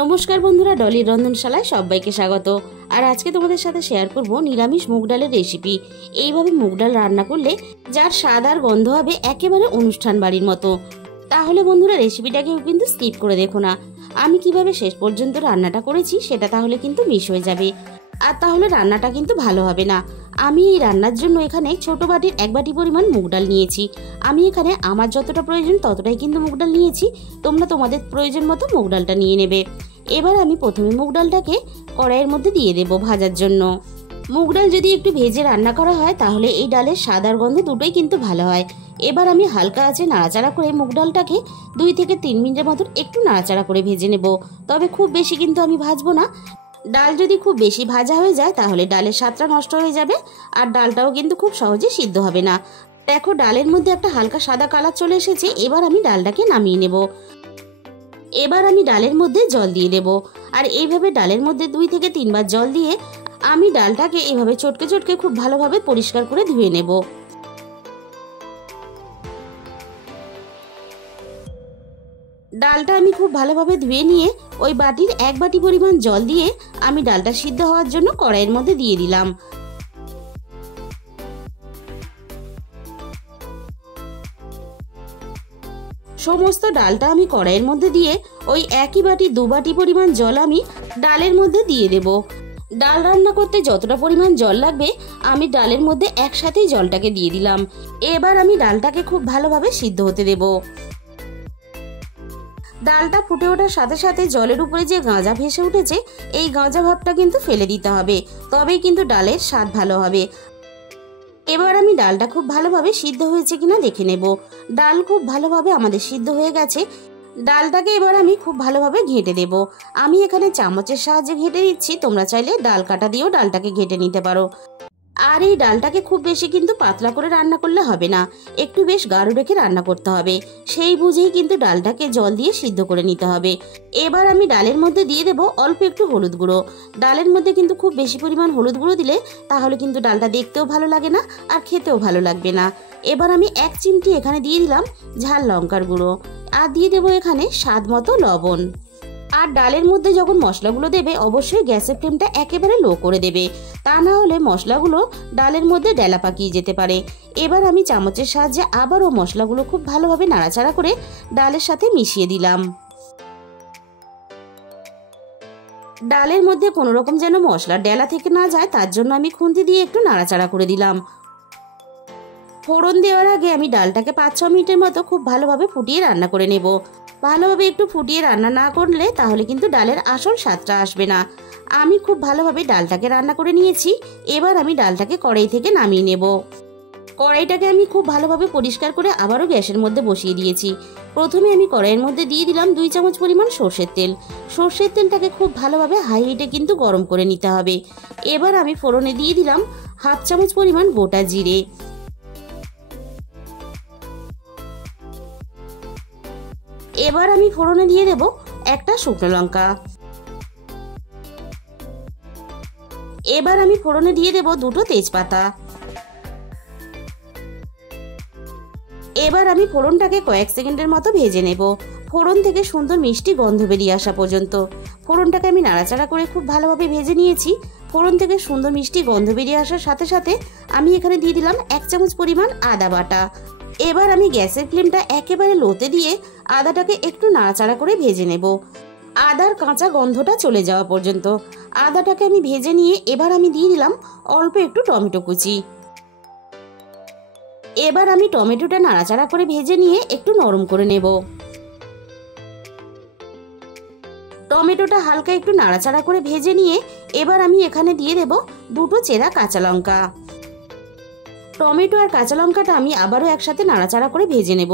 নমস্কার বন্ধুরা, ডলির রন্ধনশালায় সবাইকে স্বাগত। আর আজকে তোমাদের সাথে শেয়ার করব নিরামিষ মুগ ডালের রেসিপি। এইভাবে মুগ ডাল রান্না করলে যার স্বাদ আর গন্ধ হবে একেবারে অনুষ্ঠান বাড়ির মতো। তাহলে বন্ধুরা রেসিপিটাকেও কিন্তু স্কিপ করে দেখো না। আমি কিভাবে শেষ পর্যন্ত রান্নাটা করেছি সেটা তাহলে কিন্তু মিস হয়ে যাবে, আর তাহলে রান্নাটা কিন্তু ভালো হবে না। আমি এই রান্নার জন্য এখানে ছোট বাটির 1 বাটি পরিমাণ মুগ ডাল নিয়েছি। আমি এখানে আমার যতটা প্রয়োজন ততটাই কিন্তু মুগ ডাল নিয়েছি। তোমরা তোমাদের প্রয়োজন মতো মুগ ডালটা নিয়ে নেবে। এবার আমি প্রথমে মুগ ডালটাকে কড়াইয়ের মধ্যে দিয়ে দেব ভাজার জন্য। মুগ ডাল যদি একটু ভেজে রান্না করা হয় তাহলে এই ডালের স্বাদ আর গন্ধ দুটোই কিন্তু ভালো হয়। এবার আমি হালকা আঁচে নাড়াচাড়া করে মুগ ডালটাকে 2 থেকে 3 মিনিটের মতো একটু নাড়াচাড়া করে ভেজে নেব। তবে খুব বেশি কিন্তু আমি ভাজবো না। ডাল যদি খুব বেশি ভাজা হয়ে যায় তাহলে ডালের স্বাদটা নষ্ট হয়ে যাবে, আর ডালটাও কিন্তু খুব সহজে সিদ্ধ হবে না। দেখো ডালের মধ্যে একটা হালকা সাদা কালার চলে এসেছে। এবার আমি ডালটাকে নামিয়ে নেব। এবার আমি ডালের মধ্যে জল দিয়ে দেব, আর এইভাবে ডালের মধ্যে 2 থেকে 3 বার জল দিয়ে আমি ডালটাকে এইভাবে চটকে চটকে খুব ভালোভাবে পরিষ্কার করে ধুয়ে নেব। ডালটা আমি খুব ভালোভাবে ধুয়ে নিয়ে ওই বাটির 1 বাটি পরিমাণ জল দিয়ে আমি ডালটা সিদ্ধ হওয়ার জন্য কড়াইয়ের মধ্যে দিয়ে দিলাম। সমস্ত ডালটা আমি কড়াইয়ের মধ্যে দিয়ে ওই একই বাটি 2 বাটি পরিমাণ জল আমি ডালের মধ্যে দিয়ে দেব। ডাল রান্না করতে যতটা পরিমাণ জল লাগবে আমি ডালের মধ্যে একসাথেই জলটাকে দিয়ে দিলাম। এবার আমি ডালটাকে খুব ভালোভাবে সিদ্ধ হতে দেব। ডালটা ফুটে ওঠার সাথে সাথে জলের উপরে যে গাঁজা ভেসে উঠেছে এই গাঁজা ভাবটা কিন্তু ফেলে দিতে হবে, তবেই কিন্তু ডালের স্বাদ ভালো হবে। এবার আমি ডালটা খুব ভালোভাবে সিদ্ধ হয়েছে কিনা দেখে নেব। ডাল খুব ভালোভাবে আমাদের সিদ্ধ হয়ে গেছে। ডালটাকে এবার আমি খুব ভালোভাবে ঘেঁটে দেব। আমি এখানে চামচের সাহায্যে ঘেঁটে দিচ্ছি, তোমরা চাইলে ডাল কাটা দিয়েও ডালটাকে ঘেঁটে নিতে পারো। আর এই ডালটাকে খুব বেশি কিন্তু পাতলা করে রান্না করলে হবে না, একটু বেশ গাঢ় রেখে রান্না করতে হবে। সেই বুঝেই কিন্তু ডালটাকে জল দিয়ে সিদ্ধ করে নিতে হবে। এবার আমি ডালের মধ্যে দিয়ে দেব অল্প একটু হলুদ গুঁড়ো। ডালের মধ্যে কিন্তু খুব বেশি পরিমাণ হলুদ গুঁড়ো দিলে তাহলে কিন্তু ডালটা দেখতেও ভালো লাগে না আর খেতেও ভালো লাগবে না। এবার আমি 1 চিমটি এখানে দিয়ে দিলাম ঝাল লঙ্কার গুঁড়ো, আর দিয়ে দেবো এখানে স্বাদ মতো লবণ। আর ডালের মধ্যে যখন মশলাগুলো দেবে অবশ্যই গ্যাসের ফ্লেমটা একেবারে লো করে দেবে, তা না হলে মশলাগুলো ডালের মধ্যে ডেলা পাকিয়ে যেতে পারে। এবার আমি চামচের সাহায্যে আবারও মশলাগুলো খুব ভালোভাবে নাড়াচাড়া করে ডালের সাথে মিশিয়ে দিলাম। ডালের মধ্যে কোনো রকম যেন মশলা ডেলা থেকে না যায় তার জন্য আমি খুন্তি দিয়ে একটু নাড়াচাড়া করে দিলাম। ফোড়ন দেওয়ার আগে আমি ডালটাকে 5-6 মিনিটের মতো খুব ভালোভাবে ফুটিয়ে রান্না করে নেব। ভালোভাবে একটু ফুটিয়ে রান্না না করলে তাহলে কিন্তু ডালের আসল স্বাদটা আসবে না। আমি খুব ভালোভাবে ডালটাকে রান্না করে নিয়েছি। এবার আমি ডালটাকে কড়াই থেকে নামিয়ে নেব। কড়াইটাকে আমি খুব ভালোভাবে পরিষ্কার করে আবারও গ্যাসের মধ্যে বসিয়ে দিয়েছি। প্রথমে আমি কড়াইয়ের মধ্যে দিয়ে দিলাম 2 চামচ পরিমাণ সর্ষের তেল। সর্ষের তেলটাকে খুব ভালোভাবে হাই হিটে কিন্তু গরম করে নিতে হবে। এবার আমি ফোড়নে দিয়ে দিলাম 1/2 চামচ পরিমাণ গোটা জিরে। এবার আমি ফোড়নে দিয়ে দেব একটা শুকনো লঙ্কা। এবার আমি ফোড়নে দিয়ে দেব 2টো তেজপাতা। এবার আমি ফোড়নটাকে কয়েক সেকেন্ডের মতো ভেজে নেব, ফোড়ন থেকে সুন্দর মিষ্টি গন্ধ বেরিয়ে আসা পর্যন্ত। ফোড়নটাকে আমি নাড়াচাড়া করে খুব ভালোভাবে ভেজে নিয়েছি। ফোড়ন থেকে সুন্দর মিষ্টি গন্ধ বেরিয়ে আসার সাথে সাথে আমি এখানে দিয়ে দিলাম 1 চামচ পরিমাণ আদা বাটা। এবার আমি গ্যাসের ফ্লেমটা একেবারে লোতে দিয়ে আদাটাকে একটু নাড়াচাড়া করে ভেজে নেব, আদার কাঁচা গন্ধটা চলে যাওয়া পর্যন্ত। আদাটাকে আমি ভেজে নিয়ে এবার আমি দিয়ে দিলাম অল্প একটু টমেটো কুচি। এবার আমি টমেটোটা নাড়াচাড়া করে ভেজে নিয়ে একটু নরম করে নেব। টমেটোটা হালকা একটু নাড়াচাড়া করে ভেজে নিয়ে এবার আমি এখানে দিয়ে দেব 2টো চেরা কাঁচা লঙ্কা। টমেটো আর কাঁচা লঙ্কাটা আমি আবারও একসাথে নাড়াচাড়া করে ভেজে নেব।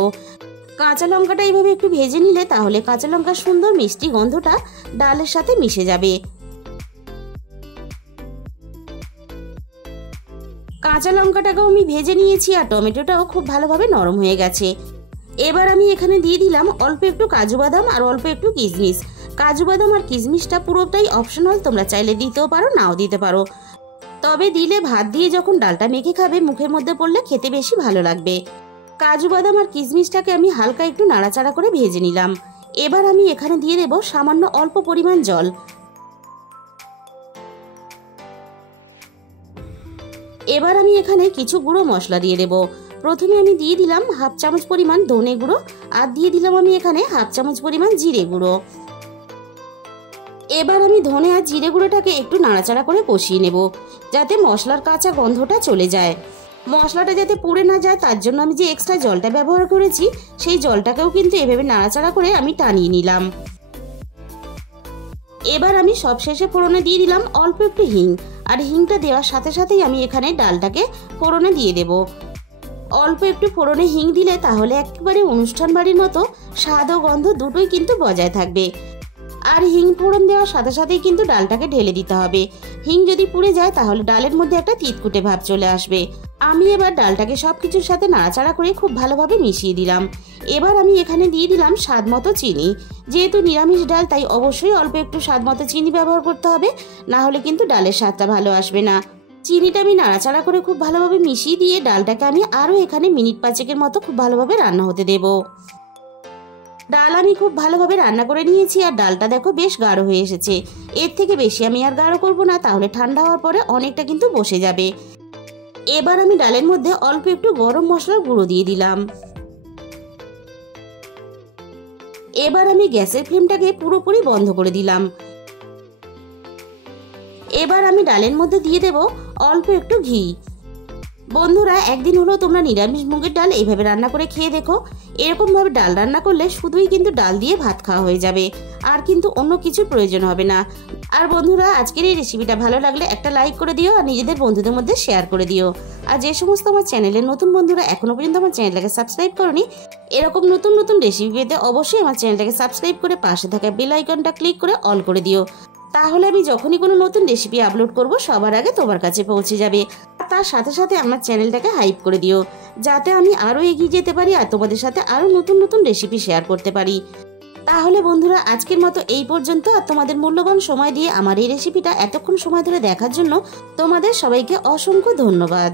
কাঁচা লঙ্কাটা এইভাবে একটু ভেজে নিলে তাহলে কাঁচা লঙ্কার সুন্দর মিষ্টি গন্ধটা ডালের সাথে মিশে যাবে। কাঁচা লঙ্কাটাকেও আমি ভেজে নিয়েছি আর টমেটোটাও খুব ভালোভাবে নরম হয়ে গেছে। এবার আমি এখানে দিয়ে দিলাম অল্প একটু কাজু বাদাম আর অল্প একটু কিশমিশ। কাজু বাদাম আর কিশমিশটা পুরোটাই অপশনাল, তোমরা চাইলে দিতেও পারো নাও দিতে পারো। তবে দিলে ভাত দিয়ে যখন ডালটা মেখে খাবে মুখের মধ্যে পড়লে খেতে বেশি ভালো লাগবে। কাজু বাদাম আর কিশমিশটাকে আমি হালকা একটু নাড়াচাড়া করে ভেজে নিলাম। এবার আমি এখানে দিয়ে দেব সামান্য অল্প পরিমাণ জল। এবার আমি এখানে কিছু গুঁড়ো মশলা দিয়ে দেব। প্রথমে আমি দিয়ে দিলাম হাফ চামচ পরিমাণ ধনে গুঁড়ো, আর দিয়ে দিলাম আমি এখানে হাফ চামচ পরিমাণ জিরে গুঁড়ো। এবার আমি ধনে আর জিরে গুঁড়োটাকে একটু নাড়াচাড়া করে কষিয়ে নেব, যাতে মশলার কাঁচা গন্ধটা চলে যায়। মশলাটা যাতে পুড়ে না যায় তার জন্য আমি যে এক্সট্রা জলটা ব্যবহার করেছি সেই জলটাকেও কিন্তু এভাবে নাড়াচাড়া করে আমি টানিয়ে নিলাম। এবার আমি সবশেষে ফোড়নে দিয়ে দিলাম অল্প একটু হিং, আর হিংটা দেওয়ার সাথে সাথেই আমি এখানে ডালটাকে ফোড়নে দিয়ে দেব। অল্প একটু ফোড়নে হিং দিলে তাহলে একেবারে অনুষ্ঠান বাড়ির মতো স্বাদ ও গন্ধ দুটোই কিন্তু বজায় থাকবে। আর হিং ফোড়ন দেওয়ার সাথে সাথেই কিন্তু ডালটাকে ঢেলে দিতে হবে। হিং যদি পুড়ে যায় তাহলে ডালের মধ্যে একটা তিতকুটে ভাব চলে আসবে। আমি এবার ডালটাকে সব কিছুর সাথে নাড়াচাড়া করে খুব ভালোভাবে মিশিয়ে দিলাম। এবার আমি এখানে দিয়ে দিলাম স্বাদ মতো চিনি। যেহেতু নিরামিষ ডাল তাই অবশ্যই অল্প একটু স্বাদ মতো চিনি ব্যবহার করতে হবে, না হলে কিন্তু ডালের স্বাদটা ভালো আসবে না। চিনিটা আমি নাড়াচাড়া করে খুব ভালোভাবে মিশিয়ে দিয়ে ডালটাকে আমি আরও এখানে মিনিট 5 মতো খুব ভালোভাবে রান্না হতে দেব। ডাল আমি খুব ভালোভাবে রান্না করে নিয়েছি, আর ডালটা দেখো বেশ গাঢ় হয়ে এসেছে। এর থেকে বেশি আমি আর গাঢ় করব না, তাহলে ঠান্ডা হওয়ার পরে অনেকটা কিন্তু বসে যাবে। এবার আমি ডালের মধ্যে অল্প একটু গরম মশলার গুঁড়ো দিয়ে দিলাম। এবার আমি গ্যাসের ফ্লেমটাকে পুরোপুরি বন্ধ করে দিলাম। এবার আমি ডালের মধ্যে দিয়ে দেব অল্প একটু ঘি। বন্ধুরা, একদিন হলো তোমরা নিরামিষ মুগের ডাল এইভাবে রান্না করে খেয়ে দেখো। এরকমভাবে ডাল রান্না করলে শুধুই কিন্তু ডাল দিয়ে ভাত খাওয়া হয়ে যাবে, আর কিন্তু অন্য কিছু প্রয়োজন হবে না। আর বন্ধুরা, আজকের এই রেসিপিটা ভালো লাগলে একটা লাইক করে দিও, আর নিজেদের বন্ধুদের মধ্যে শেয়ার করে দিও। আর যে সমস্ত আমার চ্যানেলের নতুন বন্ধুরা এখনো পর্যন্ত আমার চ্যানেলটাকে সাবস্ক্রাইব করনি, এরকম নতুন নতুন রেসিপি পেতে অবশ্যই আমার চ্যানেলটাকে সাবস্ক্রাইব করে পাশে থাকা বেল আইকনটা ক্লিক করে অল করে দিও। তাহলে আমি যখনই কোনো নতুন রেসিপি আপলোড করব সবার আগে তোমার কাছে পৌঁছে যাবে। আর তার সাথে সাথে আমার চ্যানেলটাকে হাইপ করে দিও, যাতে আমি আরও এগিয়ে যেতে পারি আর তোমাদের সাথে আরও নতুন নতুন রেসিপি শেয়ার করতে পারি। তাহলে বন্ধুরা, আজকের মতো এই পর্যন্ত। আর তোমাদের মূল্যবান সময় দিয়ে আমার এই রেসিপিটা এতক্ষণ সময় ধরে দেখার জন্য তোমাদের সবাইকে অসংখ্য ধন্যবাদ।